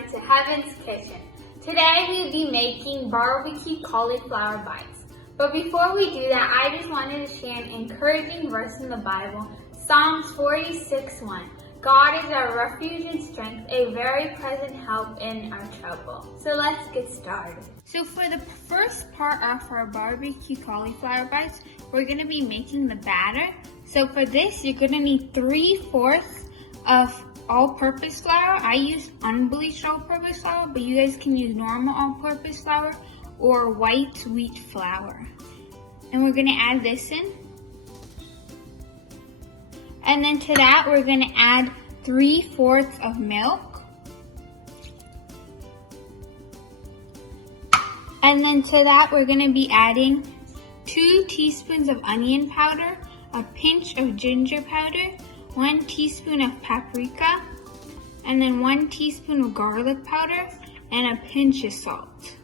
Cauliflower to Heaven's Kitchen. Today we'll be making barbecue cauliflower bites. But before we do that, I just wanted to share an encouraging verse in the Bible, Psalms 46:1. God is our refuge and strength, a very present help in our trouble. So let's get started. So for the first part of our barbecue cauliflower bites, we're going to be making the batter. So for this, you're going to need 3/4 of all-purpose flour. I use unbleached all-purpose flour, but you guys can use normal all-purpose flour or white wheat flour. And we're going to add this in. And then to that, we're going to add 3/4 of milk. And then to that, we're going to be adding 2 teaspoons of onion powder, a pinch of ginger powder, 1 teaspoon of paprika, and then 1 teaspoon of garlic powder, and a pinch of salt.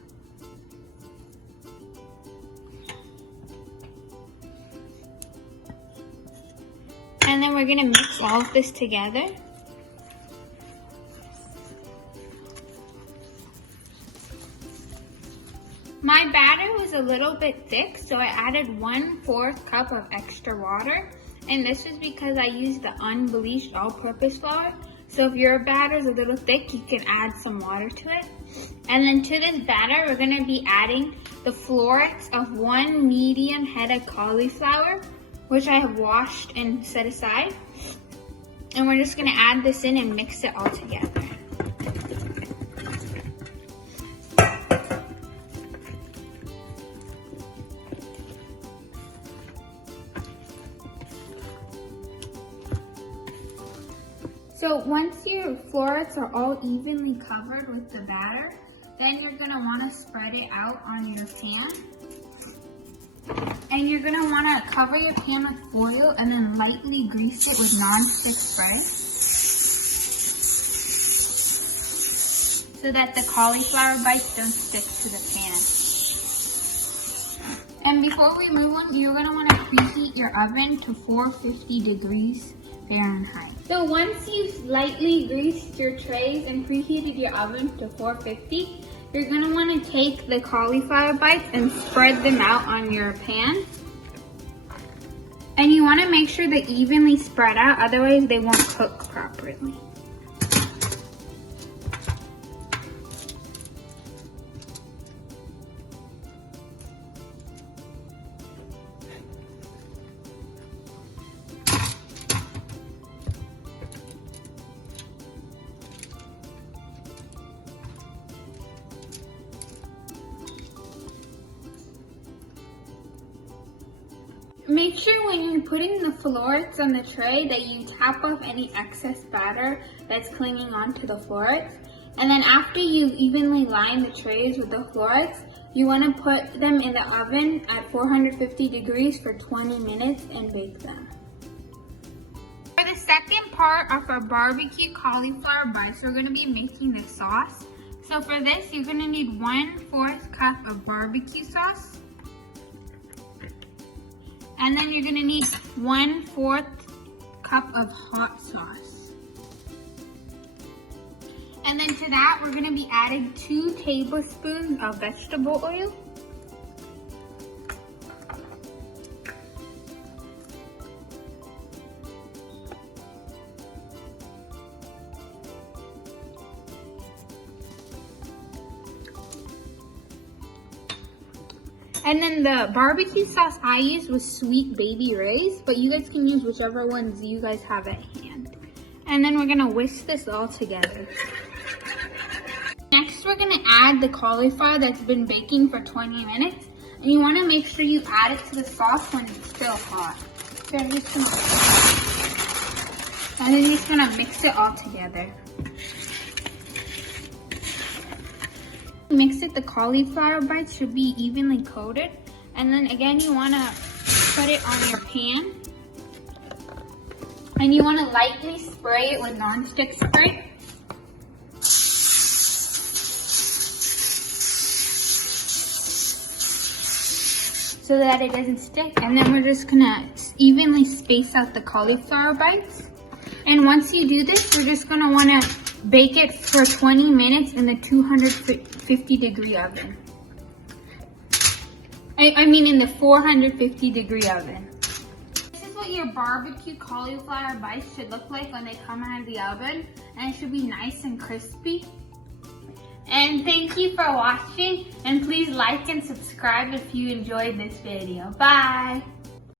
And then we're going to mix all of this together. My batter was a little bit thick, so I added 1/4 cup of extra water. And this is because I used the unbleached all-purpose flour. So if your batter is a little thick, you can add some water to it. And then to this batter, we're going to be adding the florets of 1 medium head of cauliflower, which I have washed and set aside. And we're just going to add this in and mix it all together. So once your florets are all evenly covered with the batter, then you're going to want to spread it out on your pan. And you're going to want to cover your pan with foil and then lightly grease it with non-stick spray so that the cauliflower bites don't stick to the pan. And before we move on, you're going to want to preheat your oven to 450 degrees Fahrenheit. So once you've lightly greased your trays and preheated your oven to 450, you're going to want to take the cauliflower bites and spread them out on your pan. And you want to make sure they're evenly spread out, otherwise they won't cook properly. Make sure when you're putting the florets on the tray that you tap off any excess batter that's clinging onto the florets. And then after you've evenly lined the trays with the florets, you want to put them in the oven at 450 degrees for 20 minutes and bake them. For the second part of our barbecue cauliflower bites, we're going to be making the sauce. So for this, you're going to need 1/4 cup of barbecue sauce. And then you're going to need 1/4 cup of hot sauce. And then to that, we're going to be adding 2 tablespoons of vegetable oil. And then the barbecue sauce I used was Sweet Baby Ray's, but you guys can use whichever ones you guys have at hand. And then we're gonna whisk this all together. Next, we're gonna add the cauliflower that's been baking for 20 minutes. And you wanna make sure you add it to the sauce when it's still hot. So I'm just gonna, and then you're just gonna mix it all together. Mix it, the cauliflower bites should be evenly coated. And then again, you want to put it on your pan. And you want to lightly spray it with non-stick spray. So that it doesn't stick. And then we're just going to evenly space out the cauliflower bites. And once you do this, we're just going to want to Bake it for 20 minutes in the 250 degree oven. I mean in the 450 degree oven. This is what your barbecue cauliflower bites should look like when they come out of the oven. And it should be nice and crispy. And thank you for watching. And please like and subscribe if you enjoyed this video. Bye!